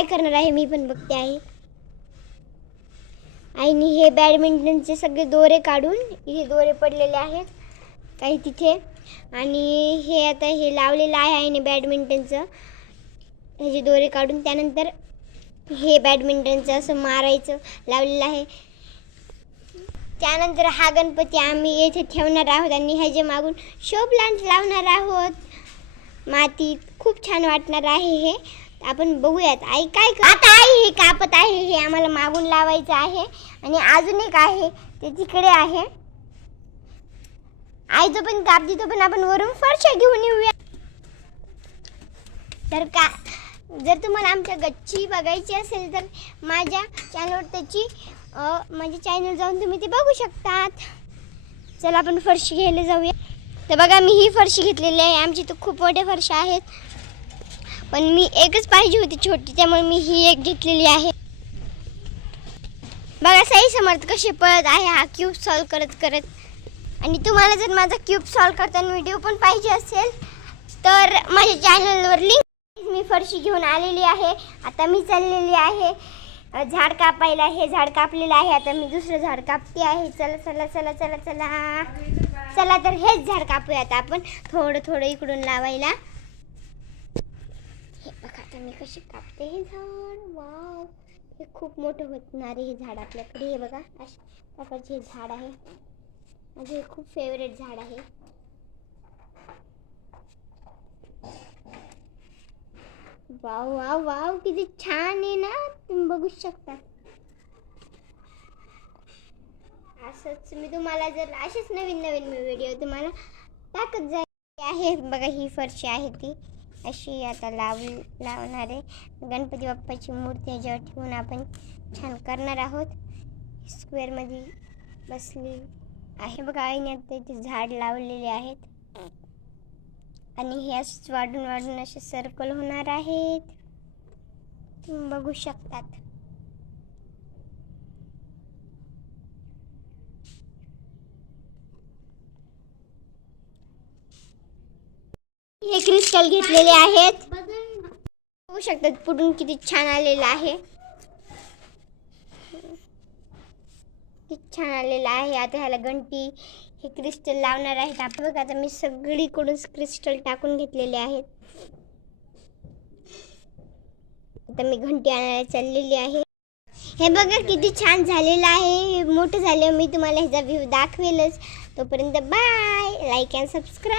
काय करणार आहे मी पण बघते आहे. आईने हे बॅडमिंटनचे सगळे दोरे काढून, हे दोरे पडलेले आहेत काही तिथे, आणि हे आता हे लावलेलं आहे आईने बॅडमिंटनचं, ह्याचे दोरे काढून. त्यानंतर हे बॅडमिंटनचं असं मारायचं लावलेलं आहे. त्यानंतर हा गणपती आम्ही येथे ठेवणार आहोत आणि ह्याच्या मागून शो प्लांट लावणार आहोत मातीत. खूप छान वाटणार आहे हे. आपण बघूयात आई काय आता आई हे कापत आहे. हे आम्हाला मागून लावायचं आहे आणि अजून एक आहे ते तिकडे आहे. आई जो पण कापती तो पण आपण वरून फरशा घेऊन येऊया. तर का जर तुम्हाला आमच्या गच्ची बघायची असेल तर माझ्या चॅनलवर त्याची माझ्या चॅनल जाऊन तुम्ही ते बघू शकतात. चला आपण फरशी घ्यायला जाऊया. तर बघा मी ही फरशी घेतलेली आहे. आमची तर खूप मोठ्या फरशा आहेत, पण मी एकच पाहिजे होती छोटी, त्यामुळे मी ही एक घेतलेली आहे. बघा साई समर्थ कसे पळत आहे हा क्यूब सॉल्व करत करत. आणि तुम्हाला जर माझा क्यूब सॉल्व करताना व्हिडिओ पण पाहिजे असेल तर माझ्या चॅनलवर लिंक. मी फरशी घेऊन आलेली आहे. आता मी चाललेली आहे झाड कापायला. हे झाड कापलेलं आहे, आता मी दुसरं झाड कापते आहे. चला चला चला चला चला चला, तर हेच झाड कापूयात आपण थोडं थोडं इकडून लावायला. हे बघा आता मी कशी कापते हे झाड. वाव, हे खूप मोठं होणार हे झाड आपल्याकडे. हे बघा अशा प्रकारचे हे झाड आहे. माझे हे खूप फेवरेट झाड आहे. वाव वाव वाव, किती छान आहे ना, तुम्ही बघू शकता. असंच मी तुम्हाला जर असेच नवीन नवीन व्हिडिओ तुम्हाला टाकत जाईल आहे. बघा ही फरशी आहे ती अशी आता लावणार आहे. गणपती बाप्पाची मूर्ती याच्यावर ठेवून आपण छान करणार आहोत. स्क्वेअरमध्ये बसली आहे. बघा आईने आता इथे झाड लावलेले आहेत आणि हे असंच वाढून वाढून असे सर्कल होणार आहेत. तुम्ही बघू शकतात. हे क्रिस्टल घेतलेले आहेत. बघू शकतात पुढून किती छान आलेलं आहे. किती छान आलेलं आहे. आता ह्याला घंटी हे क्रिस्टल लावणार आहेत आपण. बघा आता मी सगळीकडून क्रिस्टल टाकून घेतलेले आहेत. आता मी घंटी आणायला चाललेली आहे. हे बघा किती छान झालेलं आहे. मोठं झालं मी तुम्हाला ह्याचा व्ह्यू दाखवेलच. तोपर्यंत बाय. Like and subscribe.